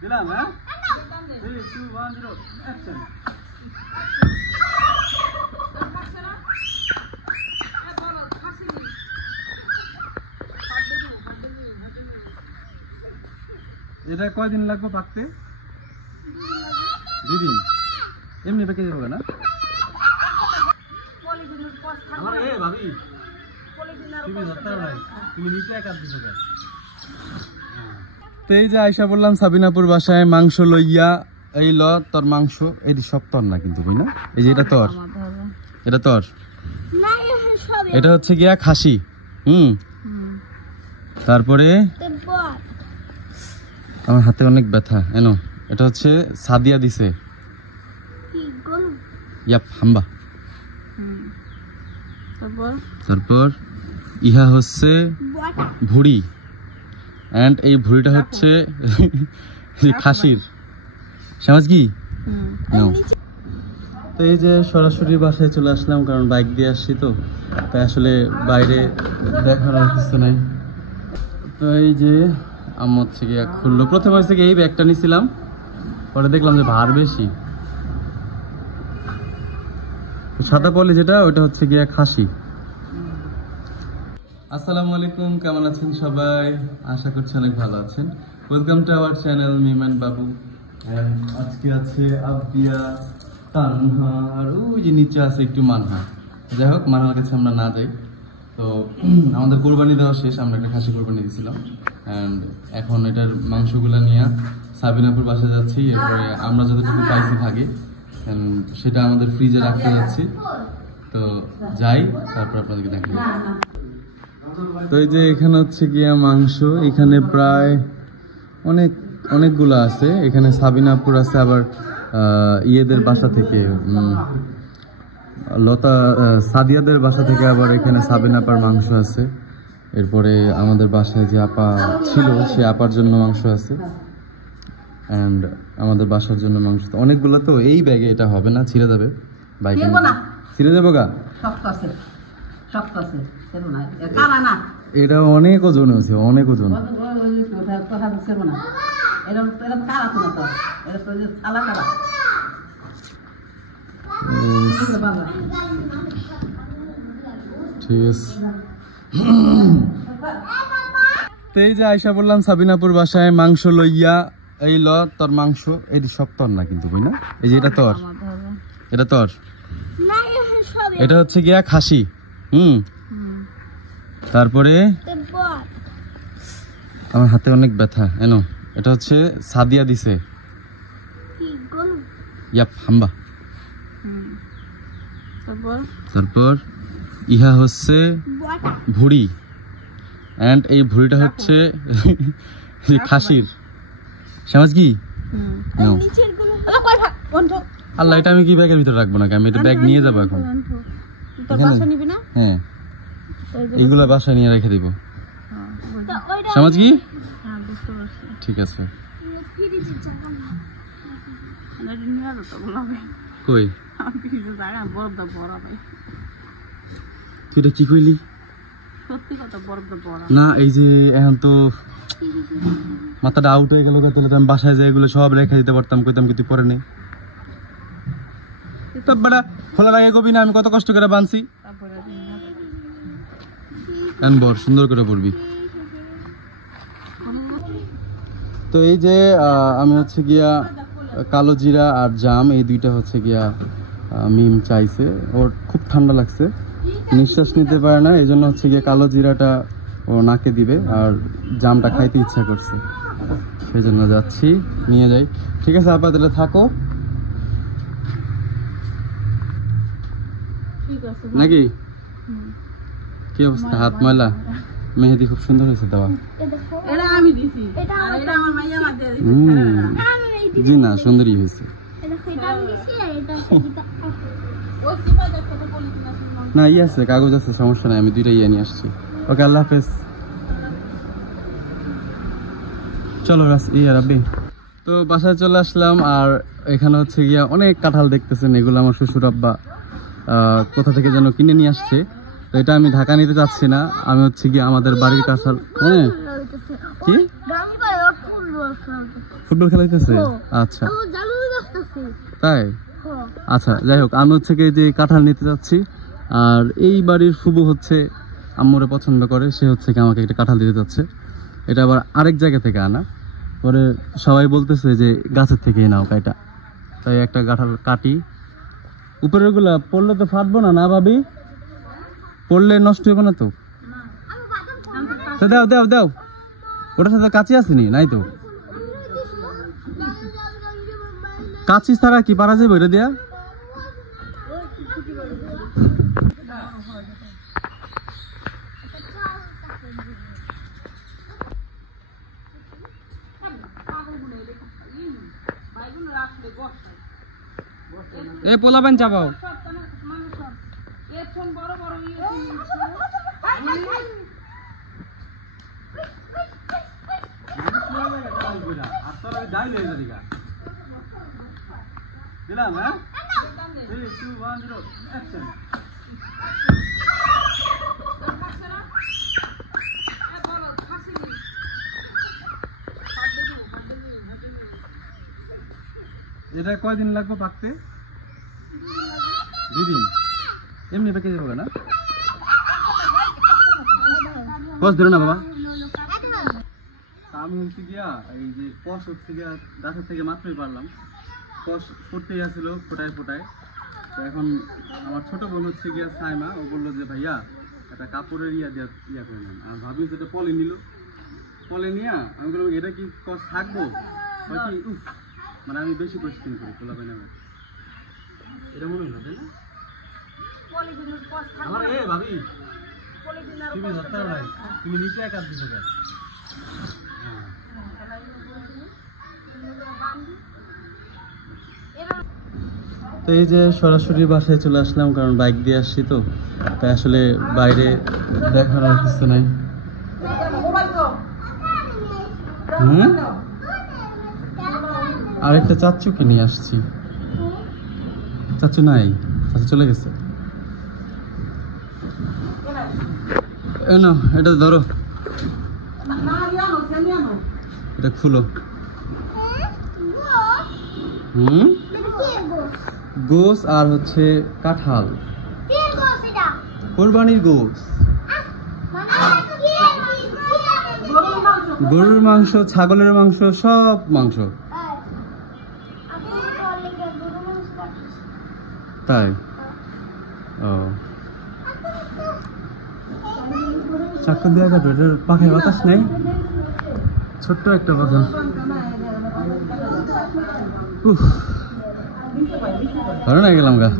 দিলাম হ্যাঁ 3 2 1 0 অ্যাকশন এটা কয়দিন লাগবে পাকতে 2 দিন এমনি পেকে যাবে না আমার এ ভাবি তুমি ধরতে পারো তুমি নিচে একা দিছো কেন তো এই যে আয়শা বললাম সাবিনাপুর বাসায় মাংস লইয়া এই ল তোর মাংস এই সব তোর না কিন্তু কই না এই যে এটা তোর এটা হচ্ছে গিয়া খাসি তারপরে আমার হাতে অনেক ব্যথা এনো এটা হচ্ছে সাদিয়া দিছে ইয়াপ হাম্বা তারপর ইহা হচ্ছে ভুড়ি এন্ড এই ভুড়িটা হচ্ছে খাসির সমাজ কি তো এই যে সরাসরি বাসায় চলে আসলাম কারণ বাইক দিয়ে আসছি তো তাই আসলে বাইরে দেখার কিছু নাই তো এই যে আম্মু হচ্ছে গিয়ে খুললো প্রথমে হচ্ছে এই ব্যাগটা নিয়েছিলাম পরে দেখলাম যে ভার বেশি সাদা পলি যেটা ওটা হচ্ছে গিয়ে খাসি আসসালামু আলাইকুম কেমন আছেন সবাই আশা করছি অনেক ভালো আছেন ওয়েলকাম টু আওয়ার চ্যানেল মিমান বাবু আজকে আছে আবদিয়া তানহা আর ওই যে নিচে আছে একটু মানহা যাই হোক মানহার কাছে আমরা না যাই তো আমাদের কোরবানি দেওয়া শেষ আমরা একটা খাসি কোরবানি দিয়েছিলাম অ্যান্ড এখন এটার মাংসগুলো নিয়ে সাবিনাপুর বাসায় যাচ্ছি এরপরে আমরা যতটুকু পাইছি থাকি সেটা আমাদের ফ্রিজে রাখতে যাচ্ছি তো যাই তারপর আপনাদেরকে দেখাই তো এই যে এখানে হচ্ছে গিয়া মাংস এখানে প্রায় অনেকগুলো আছে এখানে সাবিনাপুর আছে আবার ইয়েদের বাসা থেকে লতা সাদিয়াদের বাসা থেকে আবার এখানে সাবিনাপার মাংস আছে এরপরে আমাদের বাসায় যে আপা ছিল সে আপার জন্য মাংস আছে অ্যান্ড আমাদের বাসার জন্য মাংস অনেকগুলো তো এই ব্যাগে এটা হবে না ছিঁড়ে যাবে বাইকে ছিঁড়ে যাবো গা এটা অনেক ওজন আছে অনেক ওজন ঠিক আছে তো এই যে আয়শা বললাম সাবিনাপুর বাসায় মাংস লইয়া এই ল তোর মাংস এই সব তোর না কিন্তু কই না এই যে এটা তোর এটা হচ্ছে গিয়া খাসি তারপরে আমার হাতে অনেক ব্যথা এনো এটা হচ্ছে সাদিয়া দিছে ইয়াপ হাম্বা তারপর ইহা হচ্ছে ভুড়ি এন্ড এই ভুড়িটা হচ্ছে খাসির সমাজ কি আল্লাহ এটা আমি কি ব্যাগের ভিতরে রাখবো নাকি আমি এটা ব্যাগ নিয়ে যাবো এখন হ্যাঁ এইগুলো বাসায় নিয়ে রেখে দিব সমাজ কি ঠিক আছে কই তুই এটা কি কইলি না এই যে এখন তো মাথাটা আউট হয়ে গেল তাহলে আমি বাসায় যাই এগুলো সব রেখে দিতে পারতাম কইতাম কি তুই পরে নেই তো বেটা খোলা রাখে কবি না আমি কত কষ্ট করে বানছি বর সুন্দর করে পড়বি তো এই যে আমি হচ্ছে গিয়া কালো জিরা আর জাম এই দুইটা হচ্ছে গিয়া মিম চাইছে ওর খুব ঠান্ডা লাগছে নিঃশ্বাস নিতে পারে না এই জন্য হচ্ছে গিয়ে কালো জিরাটা ও নাকে দিবে আর জামটা খাইতে ইচ্ছা করছে সেই জন্য যাচ্ছি নিয়ে যাই ঠিক আছে আপা তাহলে থাকো নাকি কি অবস্থা হাত ময়লা মেহেদি খুব সুন্দর হয়েছে দেওয়া জি না সুন্দরই হয়েছে না ইয়ে আছে কাগজ আছে সমস্যা নাই আমি দুইটা ইয়ে নিয়ে আসছি ওকে আল্লাহ হাফেজ চলো রাব্বি তো বাসায় চলে আসলাম, আর এখানে হচ্ছে গিয়া অনেক কাঁঠাল দেখতেছেন। এগুলো আমার শ্বশুর আব্বা কোথা থেকে যেন কিনে নিয়ে আসছে। তো এটা আমি ঢাকা নিতে চাচ্ছি না, আমি হচ্ছে গিয়ে আমাদের বাড়ির কাঁঠাল। হ্যাঁ কি ফুটবল খেলাইতেছে? আচ্ছা তাই, আচ্ছা যাই হোক, আমি হচ্ছে গিয়ে যে কাঁঠাল নিতে যাচ্ছি। আর এই বাড়ির ফুবু হচ্ছে আম্মুরে পছন্দ করে, সে হচ্ছে কি আমাকে একটা কাঁঠাল দিতে যাচ্ছে। এটা আবার আরেক জায়গা থেকে আনা, পরে সবাই বলতেছে যে গাছের থেকেই নাও কাইটা। তাই একটা কাঁঠাল কাটি। উপরের গুলা পড়লে তো ফাটবো না, না ভাবি? পড়লে নষ্ট হবে না তো? দাও দাও দাও, ওটার সাথে কাঁচি আসেনি? নাই তো কাঁচি ছাড়া কি পারা যাবে এটা দিয়া? এ পোলাবেন চাপাও। দিলাম হ্যাঁ, 3, 2, 1, 0 অ্যাকশন। এটা কয়দিন লাগবে পাকতে? 2 দিন। এমনি পেকে যাবে না? কষ ধরো না বাবা। আমি হচ্ছে গিয়া এই যে কষ হচ্ছে গিয়া গাছের থেকে মাত্রই পারলাম। কষ ফুটতেই আসছিল ফোটায় ফোটায়। তো এখন আমার ছোট বোন হচ্ছে গিয়া সাইমা, ও বললো যে ভাইয়া একটা কাপড়ের ইয়া করে নেন। আর ভাবি যেটা পলে নিল, পলে নিয়া আমি বললাম এটা কি কষ থাকবো? কি উফ, মানে আমি বেশি কোশ্চেন করি পোলা পাই না। এটা মনে হলো তাই না? আমার এ ভাবি তুমি ধরতে নাই, তুমি নিচে এক হাত দিছো কেন? তো এই যে সরাসরি বাসায় চলে আসলাম, কারণ বাইক দিয়ে আসছি তো, তাই আসলে বাইরে দেখানোর কিছু নাই। আরেকটা চাচ্চুকে নিয়ে আসছি। চাচ্চু নাই, চাচ্চু চলে গেছে। এটা ধরো, এটা খুলো। গোস আর হচ্ছে কাঁঠাল, কোরবানির গোস, গরুর মাংস, ছাগলের মাংস, সব মাংস। তাই ও, চাকু দেওয়া কাটো, এটার পাখায় বাতাস নেই, ছোট্ট একটা পাখা। ধরো না গেলাম গা।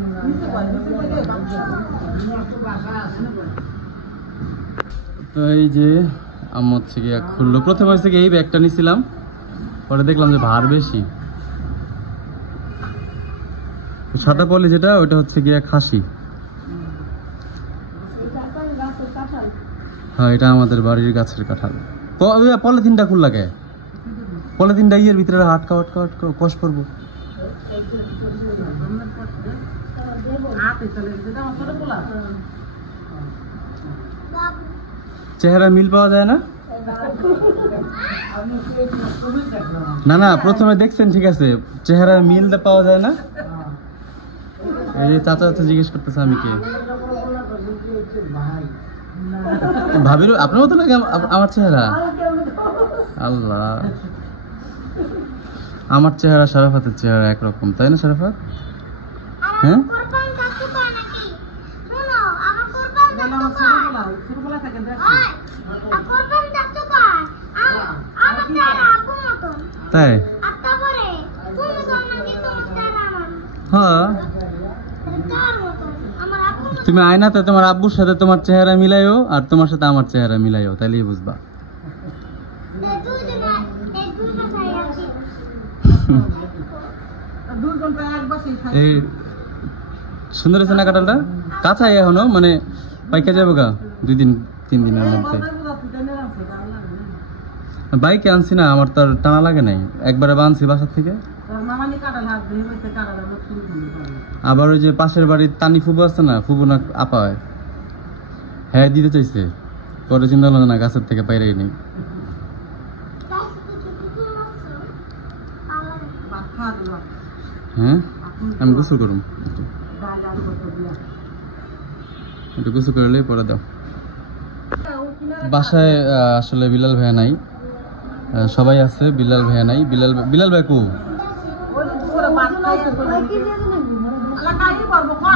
তো এই যে আম্মু হচ্ছে গিয়ে খুললো। প্রথমে হচ্ছে গিয়ে এই ব্যাগটা নিয়েছিলাম, পরে দেখলাম যে ভার বেশি। সাদা পলি যেটা, ওইটা হচ্ছে গিয়ে খাসি। হ্যাঁ, এটা আমাদের বাড়ির গাছের কাঁঠাল। পলিথিনটা খুল লাগে, পলিথিনটা ইয়ের ভিতরে আটকা আটকা আটকা কষ করবো। চেহারা মিল পাওয়া যায় না? না না, প্রথমে দেখছেন ঠিক আছে, চেহারা মিল পাওয়া যায় না। এই যে চাচা চাচা জিজ্ঞেস করতেছে আমি কে। ভাবির আপনার মতো লাগে আমার চেহারা? আল্লাহ, আমার চেহারা শরাফাতের চেহারা একরকম, তাই না শরাফাত? হ্যাঁ, তাই? হ্যাঁ, তুমি আয়নাতে তোমার আব্বুর সাথে তোমার চেহারা মিলাইও, আর তোমার সাথে আমার চেহারা মিলাইও, তাইলেই বুঝবা। এই সুন্দর হয়েছে না কাঁঠালটা? কাঁচাই এখনো, মানে পাইকা যাবো গা 2 দিন 3 দিনের মধ্যে। বাইকে আনছি না, আমার তো আর টানা লাগে নাই, একবারে বানছি বাসার থেকে। আবার ওই যে পাশের বাড়ির তানি ফুবু আছে না, ফুবু না আপা হয়, হ্যাঁ দিতে চাইছে, পরে চিন্তা হলো না গাছের থেকে বাইরে নেই। হ্যাঁ আমি গোসল করুম, একটু গোসল করলে পরে দাও। বাসায় আসলে বিলাল ভাইয়া নাই, সবাই আছে, বিলাল ভাইয়া নাই। বিলাল ভাই কু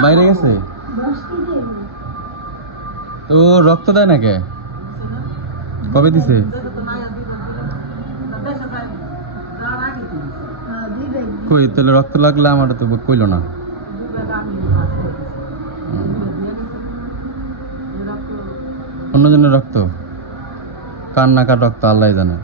বাইরে গেছে। তো রক্ত দেয় না কে, কবে দিছে? কই তাহলে রক্ত লাগলে আমার তো কইল না। অন্যজনের রক্ত, কার না কার রক্ত আল্লাহ জানে।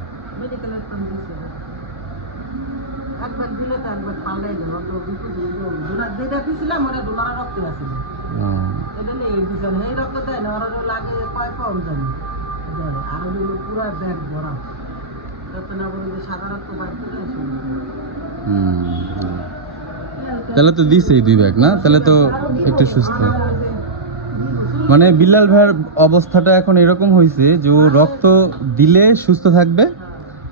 তাহলে তো দিছে 2 ব্যাগ না, তাহলে তো একটু সুস্থ। মানে বিলাল ভাইয়ের অবস্থাটা এখন এরকম হয়েছে যে ও রক্ত দিলে সুস্থ থাকবে,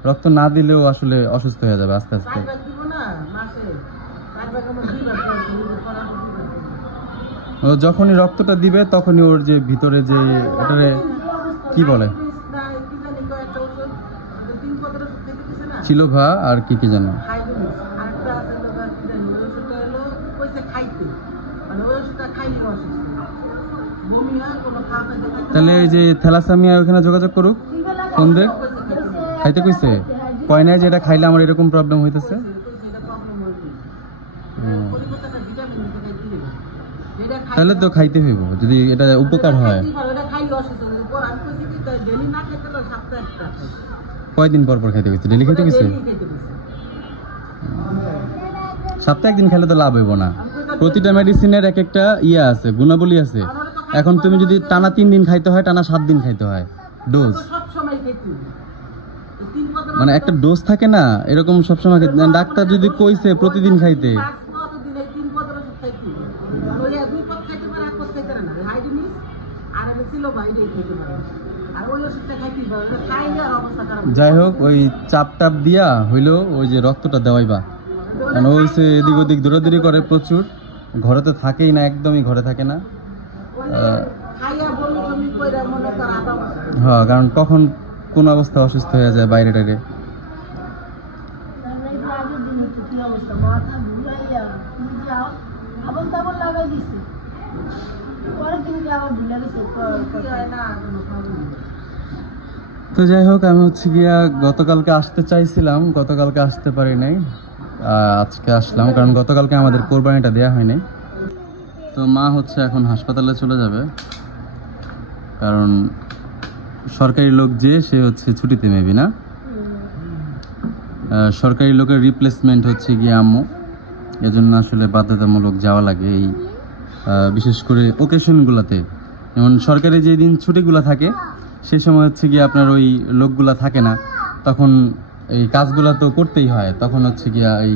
রক্ত না দিলেও আসলে অসুস্থ হয়ে যাবে আস্তে আস্তে। ও যখনই রক্তটা দিবে তখনই ওর যে ভিতরে যে এটারে কি বলে ছিল ভা আর কি কি জানো, তাহলে এই যে থ্যালাসেমিয়া ওখানে যোগাযোগ করুক, ফোন দে। খাইতে কইছে, কয় নাই যে এটা খাইলে আমার এরকম প্রবলেম হইতেছে। তাহলে তো খাইতে হইব যদি এটা উপকার হয়। কয়দিন পর পর খাইতে গেছে? ডেলি খাইতে গেছে? সপ্তাহে একদিন খেলে তো লাভ হইব না। প্রতিটা মেডিসিনের এক একটা ইয়ে আছে, গুণাবলী আছে। এখন তুমি যদি টানা 3 দিন খাইতে হয়, টানা 7 দিন খাইতে হয় ডোজ। মানে একটা ডোজ থাকে না, এরকম সবসময় ডাক্তার যদি কইছে প্রতিদিন খাইতে, যাই হোক ওই চাপ টাপ দিয়া হইলো ওই যে রক্তটা দেওয়াইবা, কারণ ওই সে এদিক ওদিক দৌড়াদৌড়ি করে প্রচুর, ঘরে তো থাকেই না, একদমই ঘরে থাকে না। হ্যাঁ, কারণ কখন কোন অবস্থা অসুস্থ হয়ে যায় বাইরে টাইরে। তো যাই হোক আমি হচ্ছে গিয়া গতকালকে আসতে চাইছিলাম, গতকালকে আসতে পারি নাই, আজকে আসলাম কারণ গতকালকে আমাদের কোরবানিটা দেয়া হয়নি। তো মা হচ্ছে এখন হাসপাতালে চলে যাবে, কারণ সরকারি লোক যে সে হচ্ছে ছুটিতে মেবি না, সরকারি লোকের রিপ্লেসমেন্ট হচ্ছে গিয়ে আম্মু, এজন্য আসলে বাধ্যতামূলক যাওয়া লাগে এই বিশেষ করে ওকেশনগুলোতে। যেমন সরকারি যেদিন ছুটিগুলো থাকে সেই সময় হচ্ছে গিয়ে আপনার ওই লোকগুলা থাকে না, তখন এই কাজগুলো তো করতেই হয়, তখন হচ্ছে গিয়া এই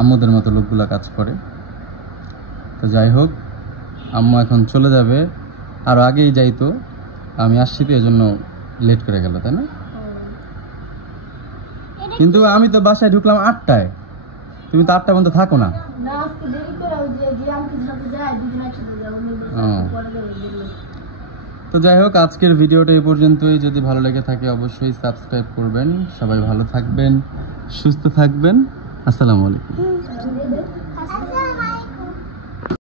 আম্মুদের মতো লোকগুলা কাজ করে। তো যাই হোক আম্মু এখন চলে যাবে, আরও আগেই যাইতো, আমি আসছি তো এজন্য লেট করে গেল, তাই না? কিন্তু আমি তো বাসায় ঢুকলাম 8টায়, তুমি তো 8টা পর্যন্ত থাকো না। তো যাই হোক আজকের ভিডিওটা এই পর্যন্তই। যদি ভালো লেগে থাকে অবশ্যই সাবস্ক্রাইব করবেন। সবাই ভালো থাকবেন, সুস্থ থাকবেন। আসসালামু আলাইকুম।